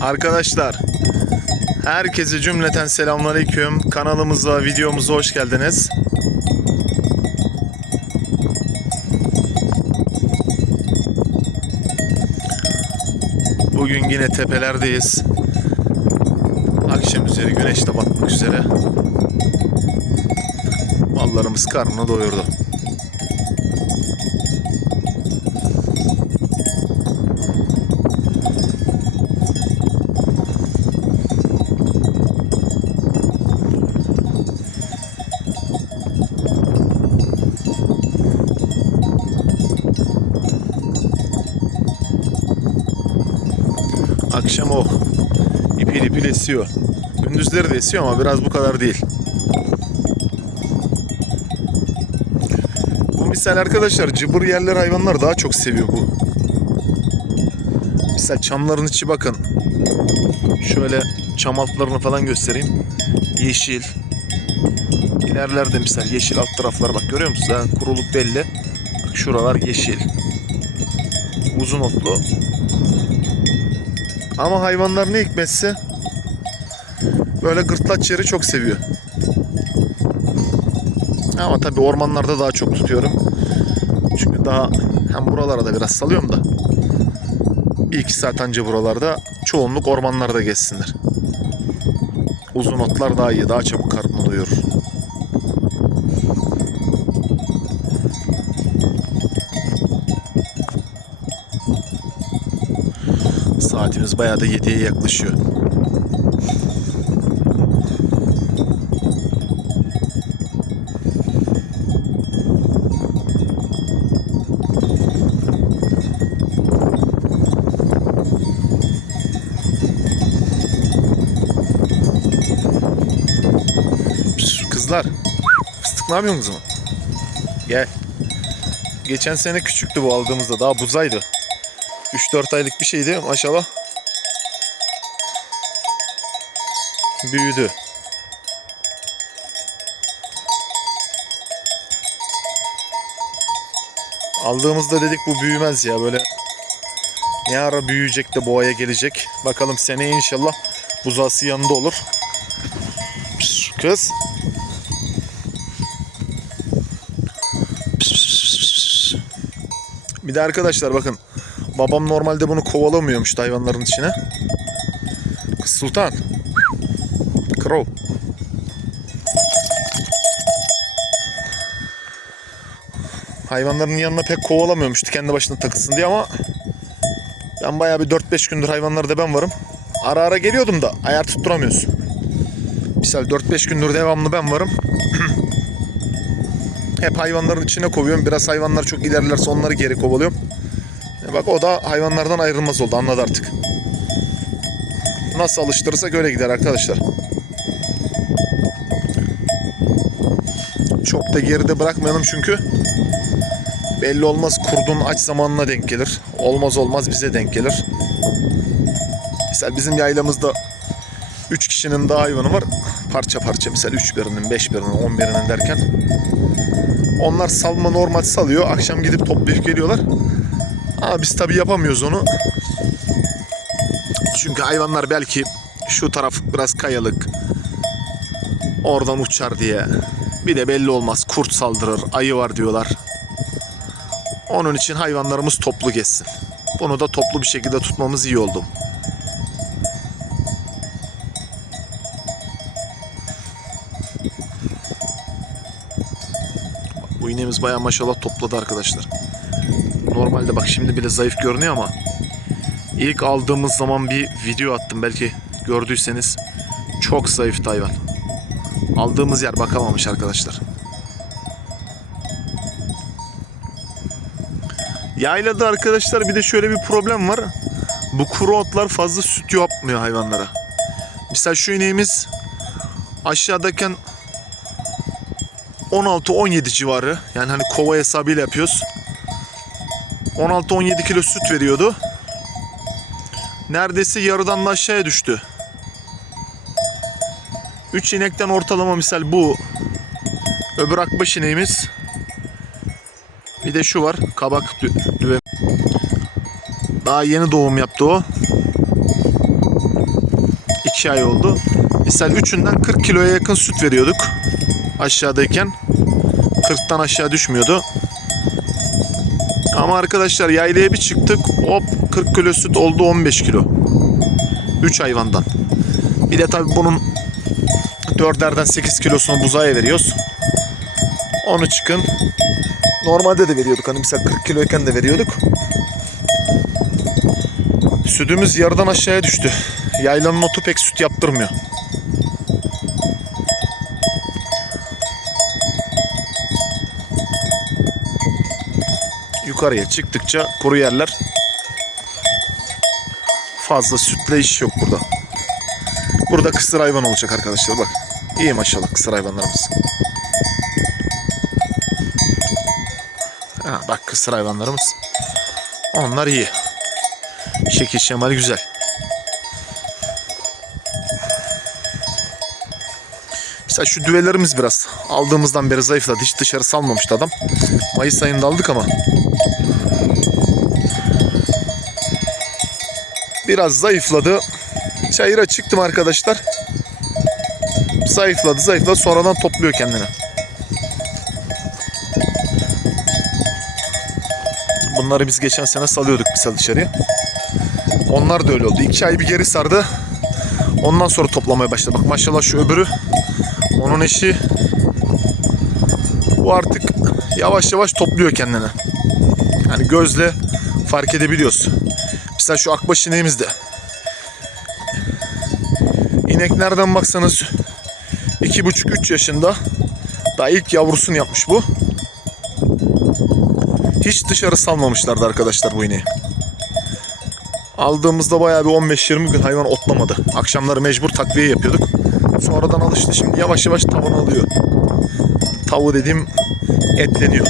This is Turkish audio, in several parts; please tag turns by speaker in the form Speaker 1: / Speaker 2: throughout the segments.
Speaker 1: Arkadaşlar herkese cümleten selamünaleyküm. Kanalımıza, videomuza hoş geldiniz. Bugün yine tepelerdeyiz. Akşam üzeri güneş de batmak üzere. Mallarımız karnını doyurdu. Akşam o ipil ipil esiyor. Gündüzleri de esiyor ama biraz bu kadar değil. Bu misal arkadaşlar cıbır yerler hayvanlar daha çok seviyor bu. Misal çamların içi bakın. Şöyle çam altlarını falan göstereyim. Yeşil. İlerlerde misal yeşil alt taraflar bak görüyor musunuz? Ha, kuruluk belli. Bak şuralar yeşil. Uzun otlu. Ama hayvanlar ne hikmetse böyle gırtlaç yeri çok seviyor. Ama tabii ormanlarda daha çok tutuyorum. Çünkü daha hem buralara da biraz salıyorum da. Bir iki saat anca buralarda çoğunluk ormanlarda geçsinler. Uzun otlar daha iyi, daha çabuk karnını doyurur. Saatimiz bayağı da 7'ye yaklaşıyor. Kızlar, fıstık ne yapıyorsunuz kızım? Gel. Geçen sene küçüktü bu aldığımızda, daha buzaydı. 3-4 aylık bir şeydi maşallah. Büyüdü. Aldığımızda dedik bu büyümez ya böyle. Ne ara büyüyecek de boğaya gelecek. Bakalım seneye inşallah buzası yanında olur. Kız. Bir de arkadaşlar bakın Babam normalde bunu kovalamıyormuş hayvanların içine. Kız Sultan. Crow. Hayvanların yanına pek kovalamıyormuştu kendi başına takılsın diye ama ben bayağı bir 4-5 gündür hayvanlarda ben varım. Ara ara geliyordum da ayar tutturamıyoruz. Misal 4-5 gündür devamlı ben varım. Hep hayvanların içine kovuyorum. Biraz hayvanlar çok ilerlerse onları geri kovalıyorum. Bak o da hayvanlardan ayrılmaz oldu anladı artık. Nasıl alıştırırsak öyle gider arkadaşlar. Çok da geride bırakmayalım çünkü belli olmaz kurdun aç zamanına denk gelir. Olmaz olmaz bize denk gelir. Mesela bizim yaylamızda 3 kişinin daha hayvanı var. Parça parça mesela 3 birinin, 5 birinin, 10 birinin derken. Onlar salma normal salıyor. Akşam gidip toplayıp geliyorlar. Ama biz tabi yapamıyoruz onu. Çünkü hayvanlar belki şu taraf biraz kayalık. Oradan uçar diye. Bir de belli olmaz kurt saldırır, ayı var diyorlar. Onun için hayvanlarımız toplu geçsin. Bunu da toplu bir şekilde tutmamız iyi oldu. Bu iğnemiz bayağı maşallah topladı arkadaşlar. Normalde bak şimdi bile zayıf görünüyor ama ilk aldığımız zaman bir video attım belki gördüyseniz. Çok zayıf hayvan. Aldığımız yer bakamamış arkadaşlar. Yaylada arkadaşlar bir de şöyle bir problem var. Bu kuru otlar fazla süt yapmıyor hayvanlara. Mesela şu ineğimiz aşağıdayken 16-17 civarı. Yani hani kova hesabıyla yapıyoruz. 16-17 kilo süt veriyordu. Neredeyse yarıdan da aşağıya düştü. 3 inekten ortalama misal bu. Öbür akbaş ineğimiz. Bir de şu var. Kabak dü- düve. Daha yeni doğum yaptı o. 2 ay oldu. Mesela üçünden 40 kiloya yakın süt veriyorduk aşağıdayken. 40'tan aşağı düşmüyordu. Ama arkadaşlar yaylaya bir çıktık hop 40 kilo süt oldu 15 kilo. 3 hayvandan. Bir de tabii bunun 4'lerden 8 kilosunu buzaya veriyoruz. Onu çıkın. Normalde de veriyorduk. Hani mesela 40 kiloyken de veriyorduk. Sütümüz yarıdan aşağıya düştü. Yaylanın otu pek süt yaptırmıyor. Yukarıya çıktıkça kuru yerler fazla sütle iş yok burada. Burada kısır hayvan olacak arkadaşlar bak. İyi maşallah kısır hayvanlarımız. Ha, bak kısır hayvanlarımız. Onlar iyi. Şekil şemali güzel. Mesela şu düvelerimiz biraz aldığımızdan beri zayıfladı. Hiç dışarı salmamıştı adam. Mayıs ayında aldık ama biraz zayıfladı. Çayıra çıktım arkadaşlar. Zayıfladı zayıfladı sonradan topluyor kendini. Bunları biz geçen sene salıyorduk misal dışarıya. Onlar da öyle oldu. İki ay bir geri sardı. Ondan sonra toplamaya başladı. Bak maşallah şu öbürü. Onun eşi. Bu artık yavaş yavaş topluyor kendini. Hani gözle fark edebiliyoruz. Mesela şu akbaş ineğimiz de. İnek nereden baksanız iki buçuk üç yaşında. Daha ilk yavrusunu yapmış bu. Hiç dışarı salmamışlardı arkadaşlar bu ineği. Aldığımızda bayağı bir 15-20 gün hayvan otlamadı. Akşamları mecbur takviye yapıyorduk. Sonradan alıştı. Şimdi yavaş yavaş tavan alıyor. Tavuğu dediğim etleniyor.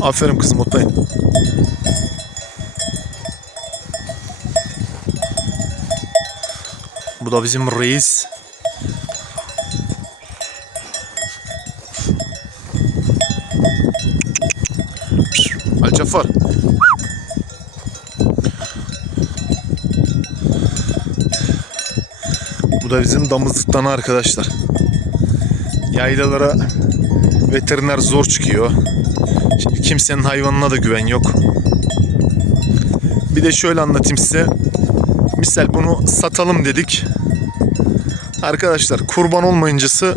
Speaker 1: Aferin kızım otlayın. Bu da bizim reis. Ali Cafer. Bu da bizim damızlık dana arkadaşlar. Yaylalara veteriner zor çıkıyor. Şimdi kimsenin hayvanına da güven yok. Bir de şöyle anlatayım size. Misal bunu satalım dedik. Arkadaşlar kurban olmayıncısı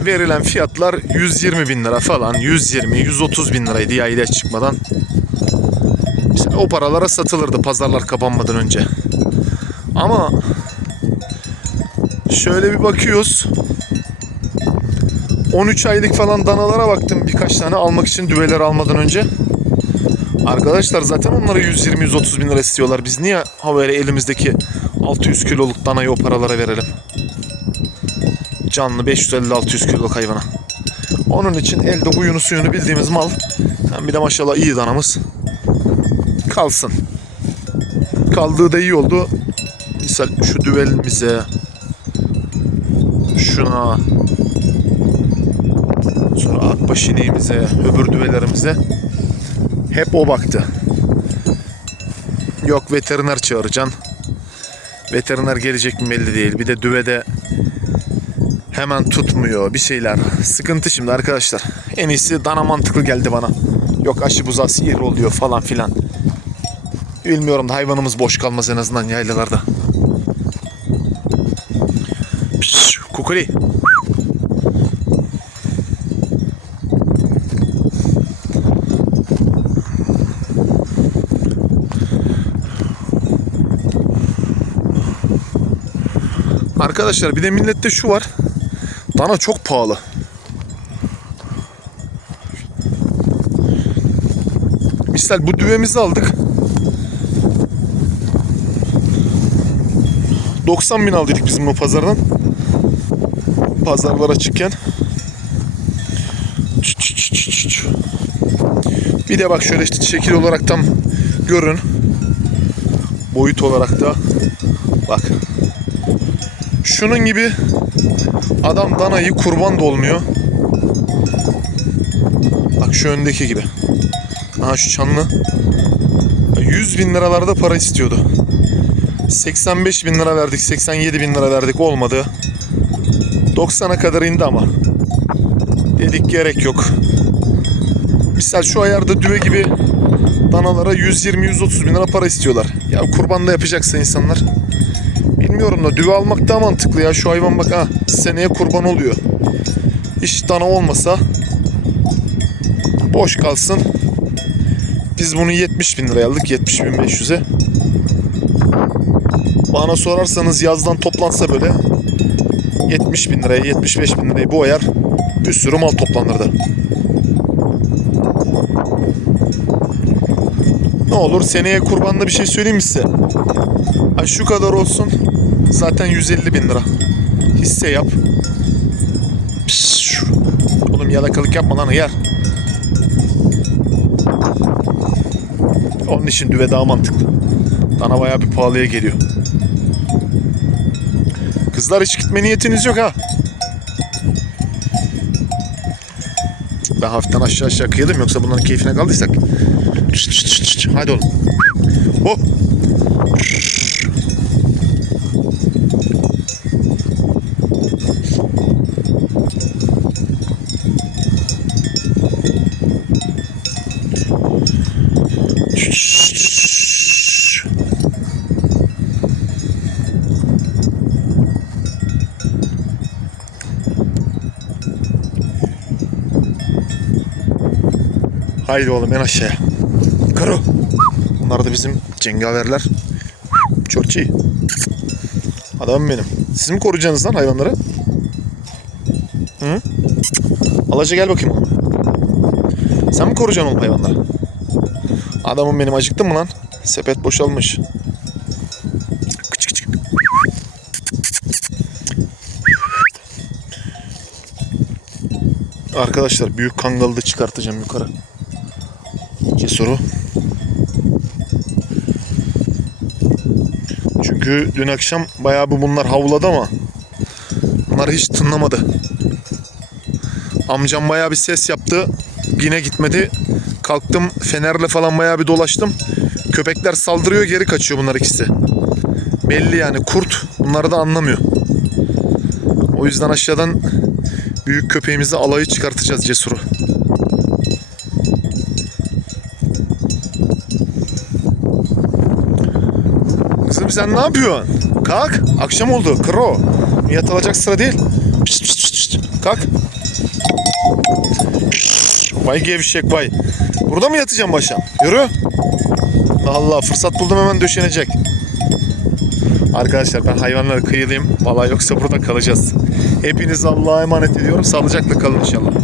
Speaker 1: verilen fiyatlar 120 bin lira falan 120 130 bin liraydı yaylaya çıkmadan. Mesela o paralara satılırdı pazarlar kapanmadan önce. Ama şöyle bir bakıyoruz. 13 aylık falan danalara baktım birkaç tane almak için düveler almadan önce. Arkadaşlar zaten onlara 120-130 bin lira istiyorlar. Biz niye ha böyle elimizdeki 600 kiloluk danayı o paralara verelim? Canlı 550-600 kiloluk hayvana. Onun için elde huyunu suyunu bildiğimiz mal. Hem bir de maşallah iyi danamız. Kalsın. Kaldığı da iyi oldu. Misal şu düvelimize şuna sonra akbaş ineğimize öbür düvelerimize hep o baktı. Yok veteriner çağıracaksın. Veteriner gelecek mi belli değil. Bir de düvede hemen tutmuyor bir şeyler. Sıkıntı şimdi arkadaşlar. En iyisi dana mantıklı geldi bana. Yok aşı buzağı sihir oluyor falan filan. Bilmiyorum da hayvanımız boş kalmaz en azından yaylalarda. Pişt, Kukuli. Arkadaşlar bir de millette şu var. Dana çok pahalı. Misal bu düvemizi aldık. 90 bin aldıydık bizim bu pazardan. Pazarlara çıkken. Çü çü çü çü çü çü. Bir de bak şöyle işte şekil olarak tam görün. boyut olarak da bak. Şunun gibi adam danayı kurban da olmuyor. Bak şu öndeki gibi. Aha şu çanlı. 100 bin liralarda para istiyordu. 85 bin lira verdik, 87 bin lira verdik olmadı. 90'a kadar indi ama. Dedik gerek yok. Misal şu ayarda düve gibi danalara 120-130 bin lira para istiyorlar. Ya kurban da yapacaksa insanlar. Bilmiyorum da düve almak daha mantıklı ya. Şu hayvan bak ha seneye kurban oluyor. Hiç dana olmasa boş kalsın. Biz bunu 70 bin liraya aldık. 70 bin 500'e. Bana sorarsanız yazdan toplansa böyle 70 bin liraya 75 bin liraya bu ayar bir sürü mal toplanırdı. Ne olur seneye kurbanda bir şey söyleyeyim size? Ha şu kadar olsun zaten 150 bin lira. Hisse yap. Pişş. Oğlum yalakalık yapma lan yer. Onun için düve daha mantıklı. Dana bayağı bir pahalıya geliyor. Kızlar hiç gitme niyetiniz yok ha. Ben hafiften aşağı aşağı kıyalım yoksa bunların keyfine kaldıysak. Hadi oğlum. Oh. Haydi oğlum en aşağıya. Karo. Bunlar da bizim cengaverler. Çorçi. Adamım benim. Siz mi koruyacaksınız lan hayvanları? Hı? Alaca gel bakayım oğlum. Sen mi koruyacaksın oğlum hayvanları? Adamım benim acıktın mı lan? Sepet boşalmış. Arkadaşlar büyük kangalı da çıkartacağım yukarı. Cesur'u. Çünkü dün akşam bayağı bir bunlar havladı ama bunlar hiç tınlamadı. Amcam bayağı bir ses yaptı. Yine gitmedi. Kalktım fenerle falan bayağı bir dolaştım. Köpekler saldırıyor geri kaçıyor bunlar ikisi. Belli yani kurt bunları da anlamıyor. O yüzden aşağıdan büyük köpeğimizi alayı çıkartacağız Cesur'u. Kızım sen ne yapıyorsun? Kalk. Akşam oldu. Kro. Niyet alacak sıra değil. Pişt, pişt, pişt, pişt. Kalk. Vay gevşek vay. Burada mı yatacağım başam? Yürü. Allah fırsat buldum hemen döşenecek. Arkadaşlar ben hayvanlara kıyılayım. Vallahi yoksa burada kalacağız. Hepinizi Allah'a emanet ediyorum. Sağlıcakla kalın inşallah.